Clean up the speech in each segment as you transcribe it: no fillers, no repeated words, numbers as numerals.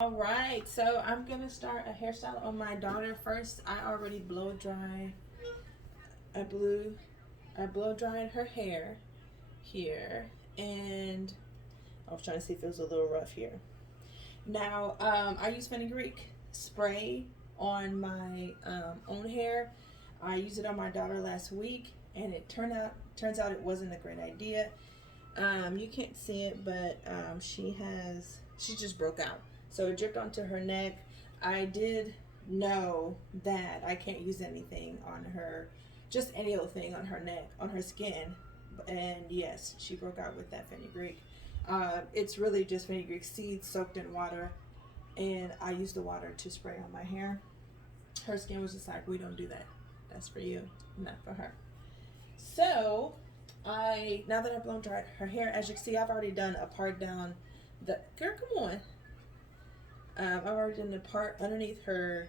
All right, so I'm gonna start a hairstyle on my daughter first. I already blow dry. I blew, I blow dried her hair here, and I was trying to see if it was a little rough here. Now, I use fenugreek spray on my own hair. I used it on my daughter last week, and it turns out it wasn't a great idea. You can't see it, but she just broke out. So it dripped onto her neck. I did know that I can't use anything on her, just any other thing on her neck, on her skin. And yes, she broke out with that fenugreek. It's really just fenugreek seeds soaked in water, and I used the water to spray on my hair. Her skin was just like, we don't do that. That's for you, not for her. So now that I've blown dried her hair, as you can see, I've already done a part down the girl. Come on. I've already done the part underneath her.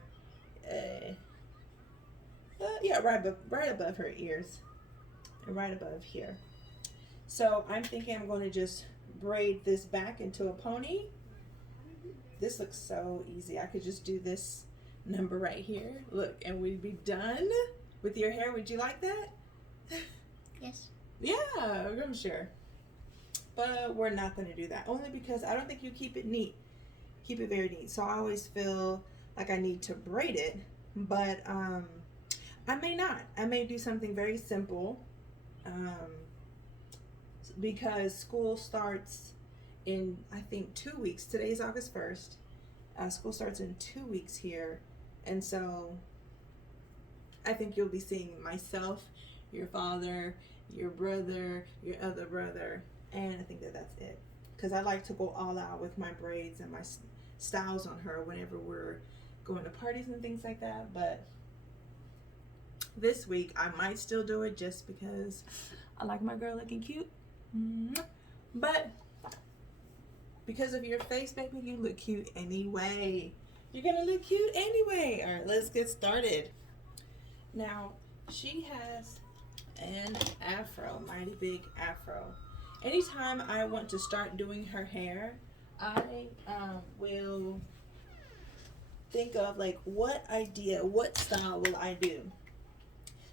Yeah, right above her ears, and right above here. So I'm thinking I'm going to just braid this back into a pony. This looks so easy. I could just do this number right here. Look, and we'd be done with your hair. Would you like that? Yes. Yeah, I'm sure. But we're not going to do that. Only because I don't think you keep it neat. Keep it very neat. So I always feel like I need to braid it. But I may not. I may do something very simple. Because school starts in, I think, 2 weeks. Today's August 1st. School starts in 2 weeks here. And so I think you'll be seeing myself, your father, your brother, your other brother, and I think that that's it. Because I like to go all out with my braids and my styles on her whenever we're going to parties and things like that. But this week I might still do it just because I like my girl looking cute. But because of your face, baby, you look cute anyway. You're gonna look cute anyway. All right, let's get started. Now, she has an afro, mighty big afro. Anytime I want to start doing her hair, I will think of like what style will I do?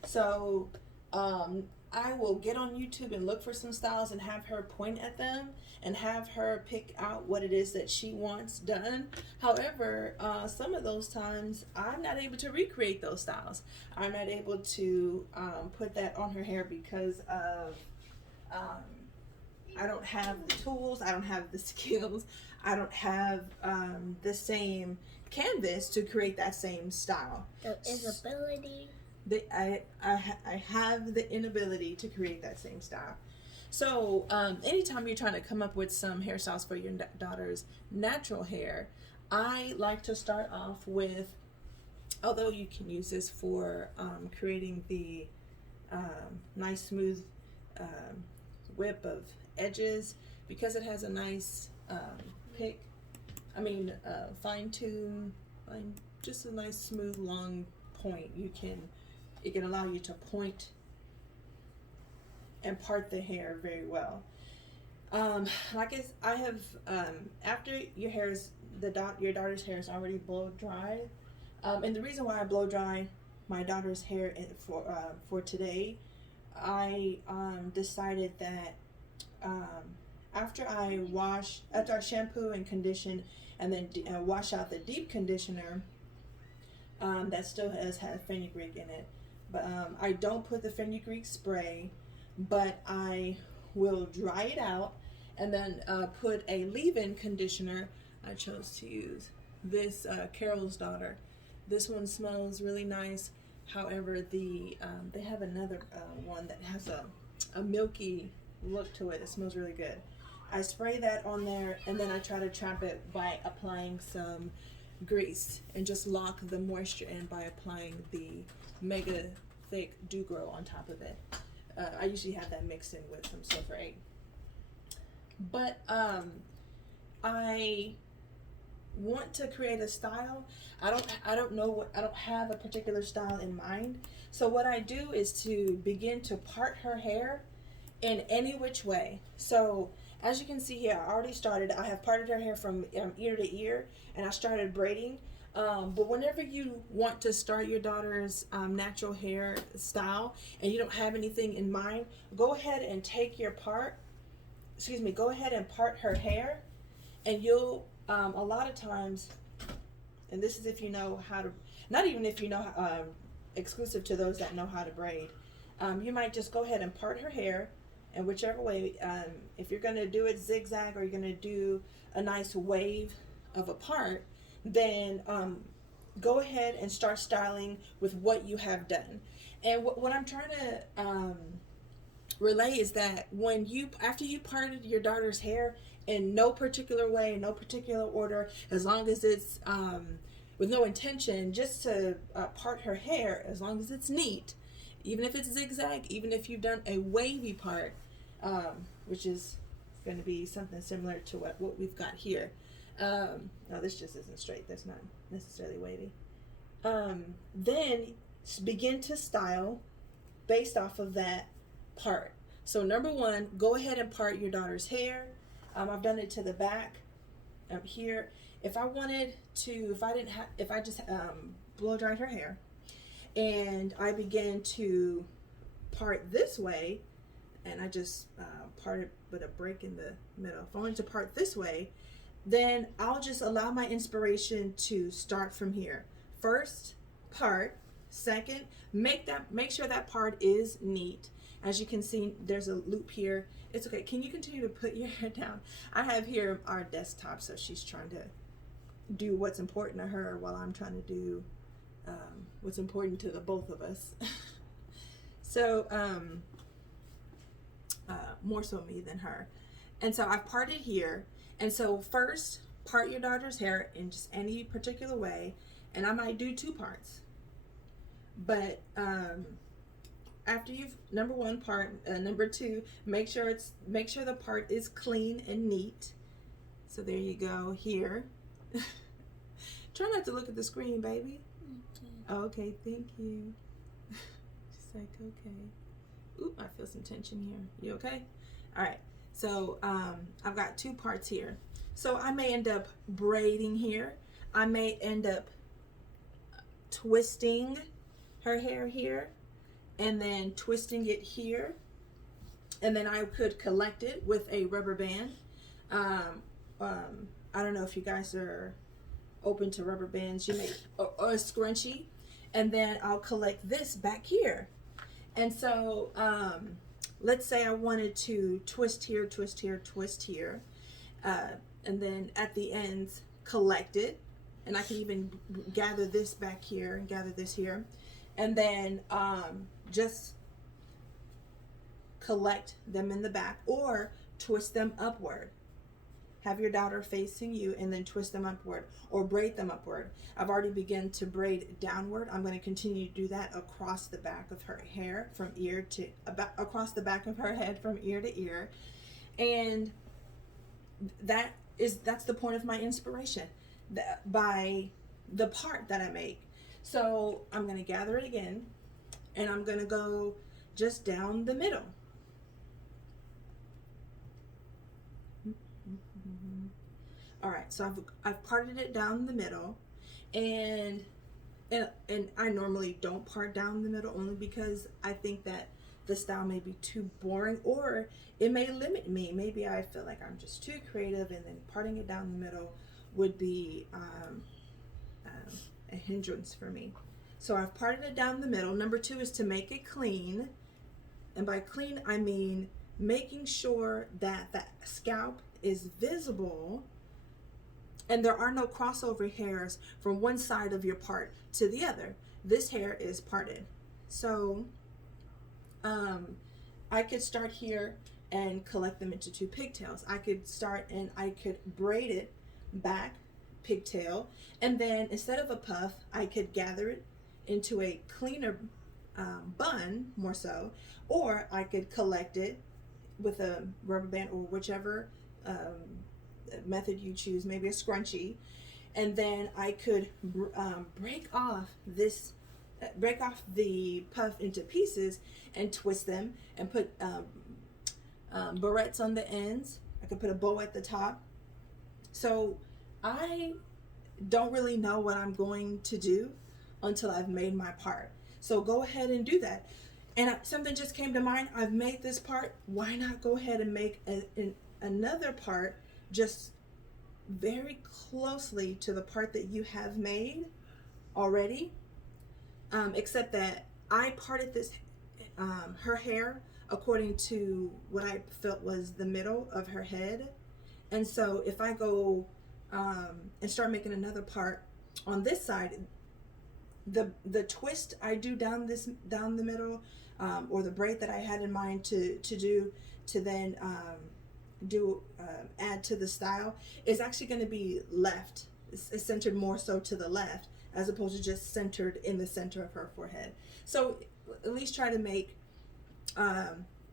So I will get on YouTube and look for some styles and have her point at them and have her pick out what it is that she wants done. However, some of those times I'm not able to recreate those styles. I'm not able to put that on her hair because of I don't have the tools, I don't have the skills, I don't have the same canvas to create that same style. The inability. I have the inability to create that same style. So anytime you're trying to come up with some hairstyles for your daughter's natural hair, I like to start off with, although you can use this for creating the nice smooth whip of edges, because it has a nice fine tune, just a nice smooth long point. It can allow you to point and part the hair very well. I have after your daughter's hair is already blow dried, and the reason why I blow dry my daughter's hair for today, I decided that after I shampoo and condition and then wash out the deep conditioner, that still has fenugreek in it. But I don't put the fenugreek spray, but I will dry it out and then put a leave-in conditioner. I chose to use this Carol's Daughter. This one smells really nice. However, they have another one that has a milky look to it. It smells really good. I spray that on there, and then I try to trap it by applying some grease and just lock the moisture in by applying the mega thick dew grow on top of it. I usually have that mixed in with some sulfur 8. But I want to create a style. I don't have a particular style in mind. So what I do is to begin to part her hair in any which way. So as you can see here, I already started. I have parted her hair from ear to ear, and I started braiding. But whenever you want to start your daughter's natural hair style and you don't have anything in mind, go ahead and take your go ahead and part her hair, and you'll, a lot of times, and this is if you know how to, not even if you know, exclusive to those that know how to braid, you might just go ahead and part her hair, and whichever way, if you're going to do it zigzag or you're going to do a nice wave of a part, then go ahead and start styling with what you have done. And what I'm trying to relay is that after you parted your daughter's hair in no particular way, no particular order, as long as it's with no intention, just to part her hair, as long as it's neat, even if it's zigzag, even if you've done a wavy part, which is going to be something similar to what we've got here. No, this just isn't straight. That's not necessarily wavy. Then begin to style based off of that part. So number one, go ahead and part your daughter's hair. I've done it to the back here. If I just blow dried her hair and I began to part this way, and I just parted with a break in the middle. If I wanted to part this way, then I'll just allow my inspiration to start from here. First, part. Second, make sure that part is neat. As you can see, there's a loop here. It's okay. Can you continue to put your hair down? I have here our desktop, so she's trying to do what's important to her while I'm trying to do what's important to the both of us. So, more so me than her. And so I've parted here. And so first, part your daughter's hair in just any particular way. And I might do two parts. But after you've number one part, number two, make sure the part is clean and neat. So there you go here. Try not to look at the screen, baby. Okay, thank you. She's like, okay. Oop, I feel some tension here. You okay? All right. So I've got two parts here. So I may end up braiding here. I may end up twisting her hair here and then twisting it here. And then I could collect it with a rubber band. I don't know if you guys are open to rubber bands. You may, or a scrunchie. And then I'll collect this back here. And so let's say I wanted to twist here, twist here, twist here. And then at the ends, collect it. And I can even gather this back here and gather this here. And then just collect them in the back or twist them upward. Have your daughter facing you and then twist them upward or braid them upward. I've already begun to braid downward. I'm going to continue to do that across the back of her hair from ear to across the back of her head from ear to ear. And that's the point of my inspiration, by the part that I make. So I'm going to gather it again and I'm going to go just down the middle. All right, so I've parted it down the middle, and I normally don't part down the middle only because I think that the style may be too boring or it may limit me. Maybe I feel like I'm just too creative, and then parting it down the middle would be a hindrance for me. So I've parted it down the middle. Number two is to make it clean, and by clean I mean making sure that the scalp is visible and there are no crossover hairs from one side of your part to the other. This hair is parted. So I could start here and collect them into two pigtails. I could start and I could braid it back, pigtail, and then instead of a puff, I could gather it into a cleaner bun, more so, or I could collect it with a rubber band or whichever method you choose, maybe a scrunchie, and then I could break off the puff into pieces and twist them and put barrettes on the ends I could put a bow at the top. So I don't really know what I'm going to do until I've made my part. So go ahead and do that. And something just came to mind. I've made this part. Why not go ahead and make another part just very closely to the part that you have made already? Except that I parted this her hair according to what I felt was the middle of her head. And so if I go and start making another part on this side, the twist I do down the middle, or the braid that I had in mind to do to then add to the style, is actually going to be left. It's centered more so to the left, as opposed to just centered in the center of her forehead. So at least try to make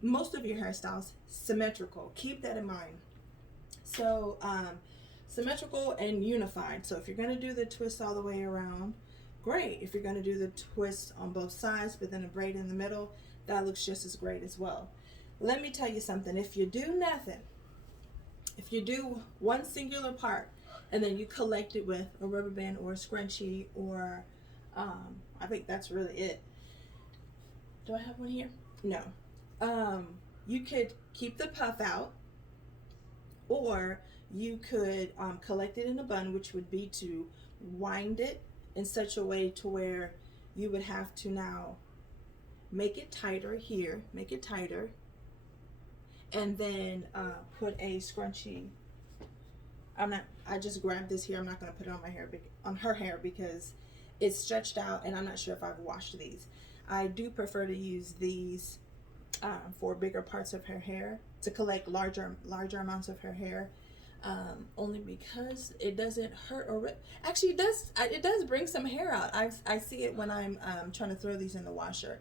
most of your hairstyles symmetrical. Keep that in mind. So symmetrical and unified. So if you're going to do the twist all the way around, great. If you're going to do the twist on both sides but then a braid in the middle, that looks just as great as well. Let me tell you something. If you do nothing, if you do one singular part and then you collect it with a rubber band or a scrunchie, or I think that's really it. Do I have one here? No. You could keep the puff out, or you could collect it in a bun, which would be to wind it in such a way to where you would have to now make it tighter here, make it tighter, and then put a scrunchie. I just grabbed this here. I'm not going to put it on my hair, on her hair, because it's stretched out and I'm not sure if I've washed these. I do prefer to use these for bigger parts of her hair, to collect larger amounts of her hair, only because it doesn't hurt or rip. Actually, it does bring some hair out. I see it when I'm trying to throw these in the washer.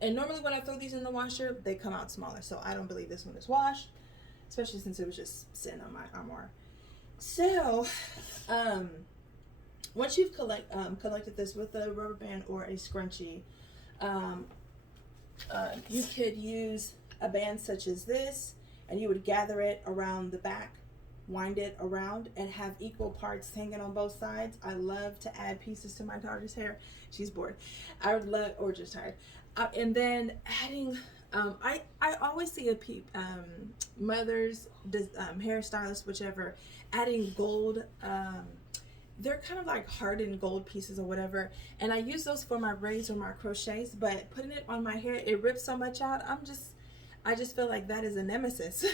And normally when I throw these in the washer, they come out smaller. So I don't believe this one is washed, especially since it was just sitting on my armoire. So once you've collected this with a rubber band or a scrunchie, you could use a band such as this, and you would gather it around the back, wind it around, and have equal parts hanging on both sides. I love to add pieces to my daughter's hair. She's bored. I would love, or just tired. And then adding, I always see mothers, hairstylists, whichever, adding gold. They're kind of like hardened gold pieces or whatever, and I use those for my braids or my crochets, but putting it on my hair, it rips so much out. I just feel like that is a nemesis.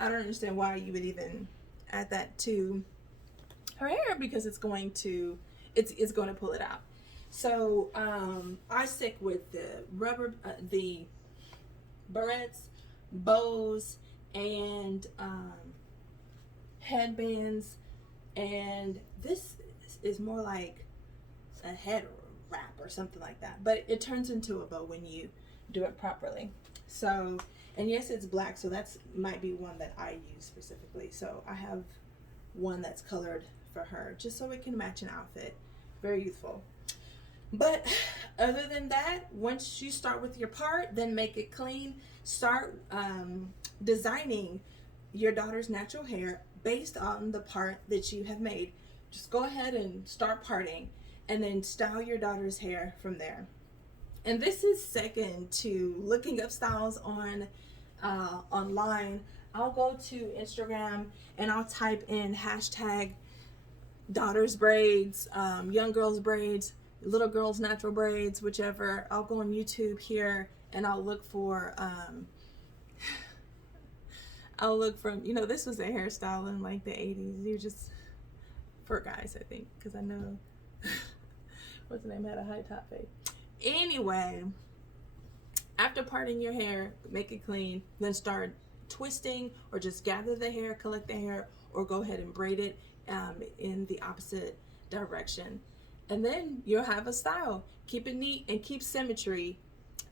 I don't understand why you would even add that to her hair, because it's going to pull it out. So I stick with the the barrettes, bows, and headbands. And this is more like a head wrap or something like that, but it turns into a bow when you do it properly. So, and yes, it's black, so that's might be one that I use specifically. So I have one that's colored for her, just so it can match an outfit. Very youthful. But other than that, once you start with your part, then make it clean. Start designing your daughter's natural hair based on the part that you have made. Just go ahead and start parting, and then style your daughter's hair from there. And this is second to looking up styles on online. I'll go to Instagram and I'll type in hashtag daughters braids, young girls braids, little girls natural braids, whichever. I'll go on YouTube here and I'll look for this was a hairstyle in like the 80s. You just, for guys, I think, because I know, what's the name, had a high top fade. Anyway, after parting your hair, make it clean, then start twisting, or just gather the hair, collect the hair, or go ahead and braid it in the opposite direction. And then you'll have a style. Keep it neat and keep symmetry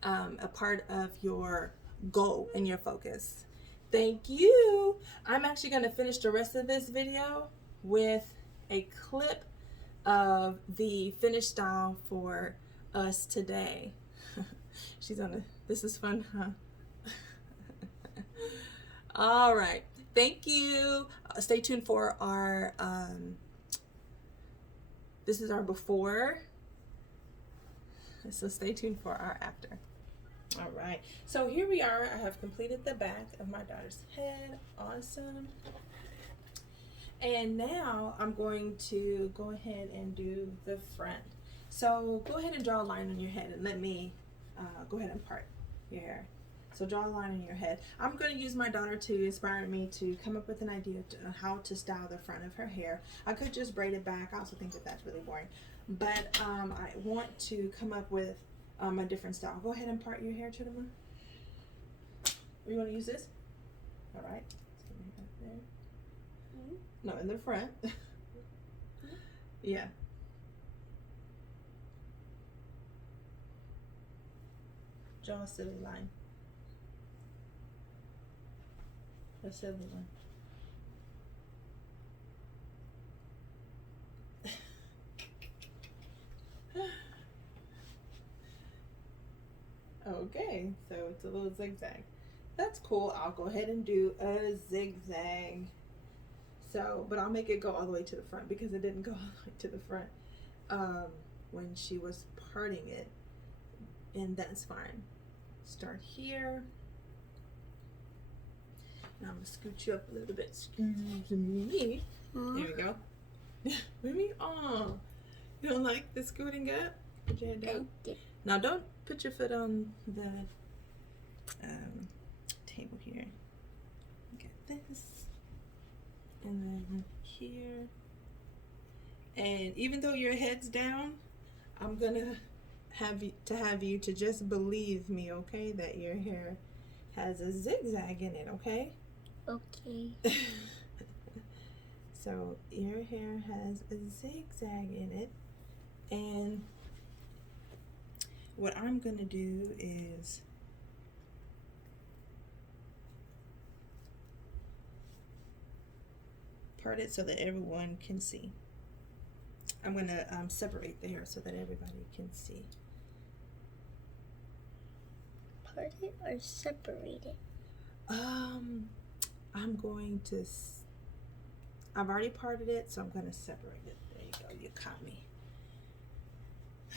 a part of your goal and your focus. Thank you. I'm actually going to finish the rest of this video with a clip of the finished style for us today. This is fun, huh? All right. thank you. Stay tuned for our, this is our before. So stay tuned for our after. All right. So here we are. I have completed the back of my daughter's head. Awesome. And now I'm going to go ahead and do the front. So go ahead and draw a line on your head and let me go ahead and part your hair. So draw a line on your head. I'm going to use my daughter to inspire me to come up with an idea on how to style the front of her hair. I could just braid it back. I also think that that's really boring. But I want to come up with a different style. Go ahead and part your hair, Chidama. You want to use this? All right. There. No, in the front. Yeah. Draw a silly line. A silly one. Okay, so it's a little zigzag. That's cool. I'll go ahead and do a zigzag. So, but I'll make it go all the way to the front because it didn't go all the way to the front when she was parting it, and that's fine. Start here. Now I'm gonna scoot you up a little bit. Excuse me. There we go. Maybe, oh, you don't like the scooting up? Put your head down. Now don't put your foot on the table here. Look at this. And then here. And even though your head's down, I'm gonna have you to just believe me, okay? That your hair has a zigzag in it, okay? Okay. So your hair has a zigzag in it, and what I'm gonna do is part it so that everyone can see. I'm gonna separate the hair so that everybody can see. Part it or separate it? I'm going to. I've already parted it, so I'm gonna separate it. There you go. You caught me.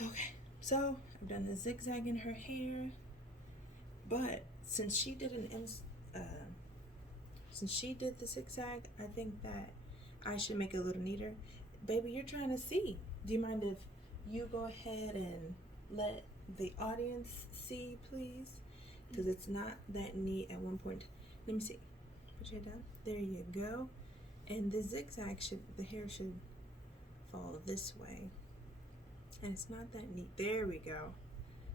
Okay. So I've done the zigzag in her hair, but since she did the zigzag, I think that I should make it a little neater. Baby, you're trying to see. Do you mind if you go ahead and let the audience see, please? Because it's not that neat at one point. Let me see. Put your head down. There you go. And the zigzag the hair should fall this way. And it's not that neat. There we go.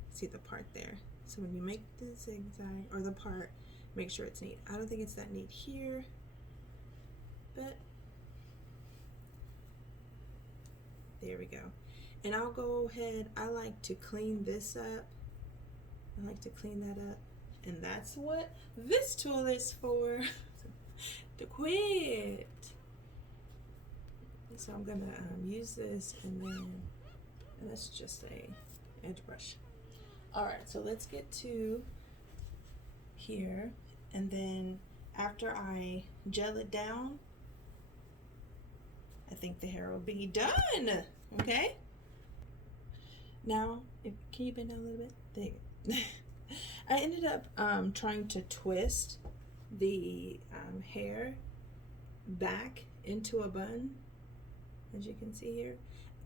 See the part there. So when you make the zigzag or the part, make sure it's neat. I don't think it's that neat here, but there we go. And I'll go ahead, I like to clean this up. I like to clean that up. And that's what this tool is for. To quit. So I'm gonna use this, and that's just a edge brush. All right, so let's get to here, and then after I gel it down, I think the hair will be done. Okay. Now, can you bend down a little bit? There you go. I ended up trying to twist the hair back into a bun, as you can see here,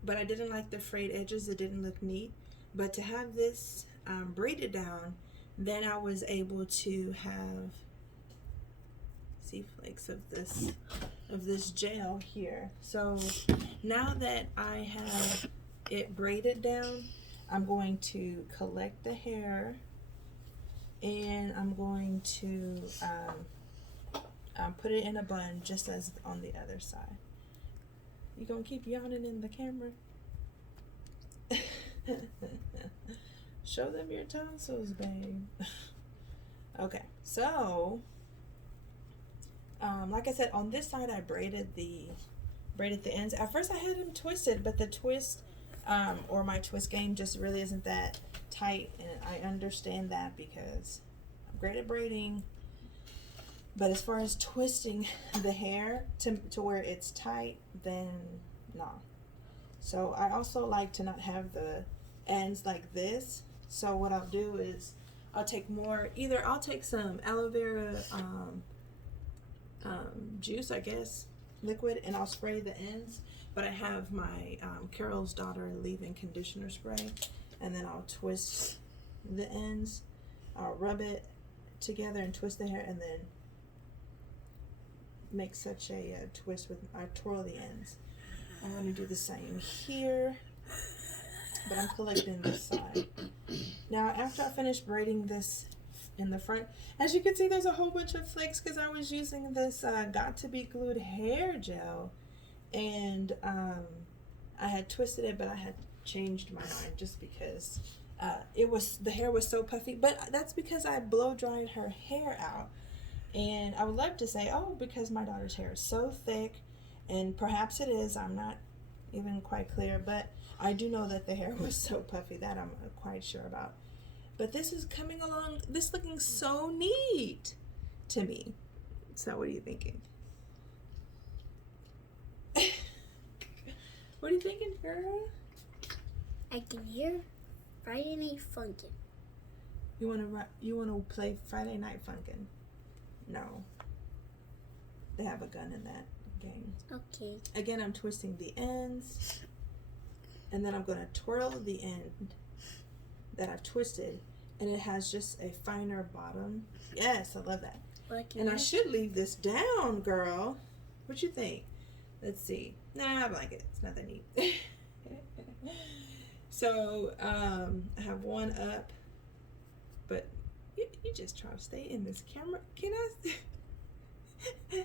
but I didn't like the frayed edges. It didn't look neat. But to have this braided down, then I was able to have, see, flakes of this gel here. So now that I have it braided down, I'm going to collect the hair, and I'm going to put it in a bun just as on the other side. You gonna keep yawning in the camera? Show them your tonsils, babe. Okay, so like I said, on this side I braided the ends. At first I had them twisted, but the twist or my twist game just really isn't that tight, and I understand that because I'm great at braiding, But as far as twisting the hair to where it's tight, then no. So I also like to not have the ends like this. So what I'll do is I'll take I'll take some aloe vera juice, I guess, liquid, and I'll spray the ends. But I have my Carol's Daughter leave-in conditioner spray, and then I'll twist the ends. I'll rub it together and twist the hair, and then make such a twist with, I twirl the ends. I'm going to do the same here, but I'm collecting this side. Now, after I finish braiding this in the front, as you can see, there's a whole bunch of flakes because I was using this Got To Be Glued hair gel, and I had twisted it, but I had changed my mind just because the hair was so puffy. But that's because I blow dried her hair out. And I would love to say, oh, because my daughter's hair is so thick, and perhaps it is, I'm not even quite clear, but I do know that the hair was so puffy, that I'm quite sure about. But this is coming along, this looking so neat to me. So what are you thinking? What are you thinking, girl? I can hear Friday Night Funkin'. You wanna play Friday Night Funkin'? No. They have a gun in that game. Okay. Again, I'm twisting the ends, and then I'm going to twirl the end that I've twisted, and it has just a finer bottom. Yes, I love that. And I should leave this down, girl. What you think? Let's see. Nah, I like it. It's not that neat. So, I have one up, but you just try to stay in this camera. Can I?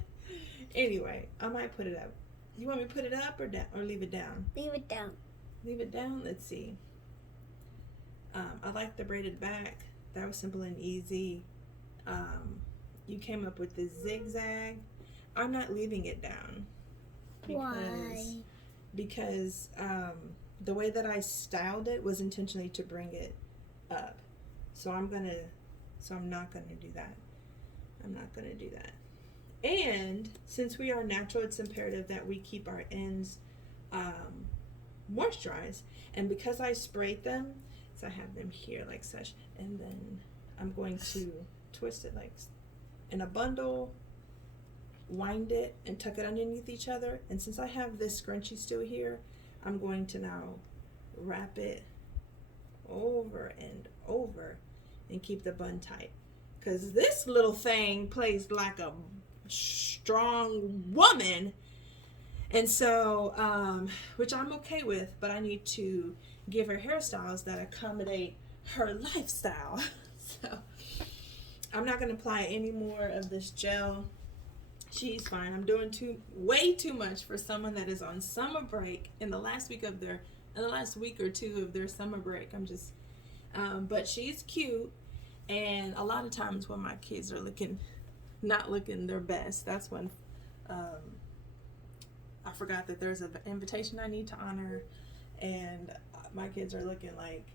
Anyway, I might put it up. You want me to put it up or down, or leave it down? Leave it down. Leave it down. Let's see. I like the braided back. That was simple and easy. You came up with the zigzag. I'm not leaving it down. Why? Because the way that I styled it was intentionally to bring it up. So I'm not gonna do that. I'm not gonna do that. And since we are natural, it's imperative that we keep our ends moisturized. And because I sprayed them, so I have them here like such, and then I'm going to twist it like in a bundle, wind it, and tuck it underneath each other. And since I have this scrunchie still here, I'm going to now wrap it over and over and keep the bun tight, because this little thing plays like a strong woman, and so which I'm okay with, but I need to give her hairstyles that accommodate her lifestyle. So I'm not going to apply any more of this gel. She's fine. I'm doing way too much for someone that is on summer break in the last week or two of their summer break. I'm just but she's cute, and a lot of times when my kids are not looking their best, that's when I forgot that there's an invitation I need to honor, and my kids are looking like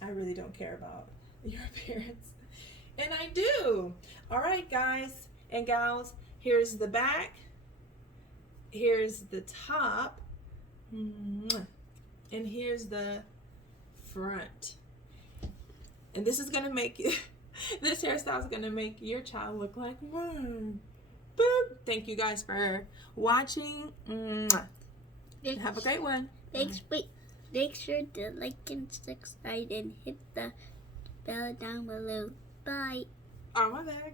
I really don't care about your appearance, and I do. All right, guys and gals, here's the back, here's the top, and here's the front. And this is gonna make this hairstyle is gonna make your child look like mom. Boop. Thank you guys for watching. Have a great one. Make sure to like and subscribe and hit the bell down below. Bye. Oh, my bad.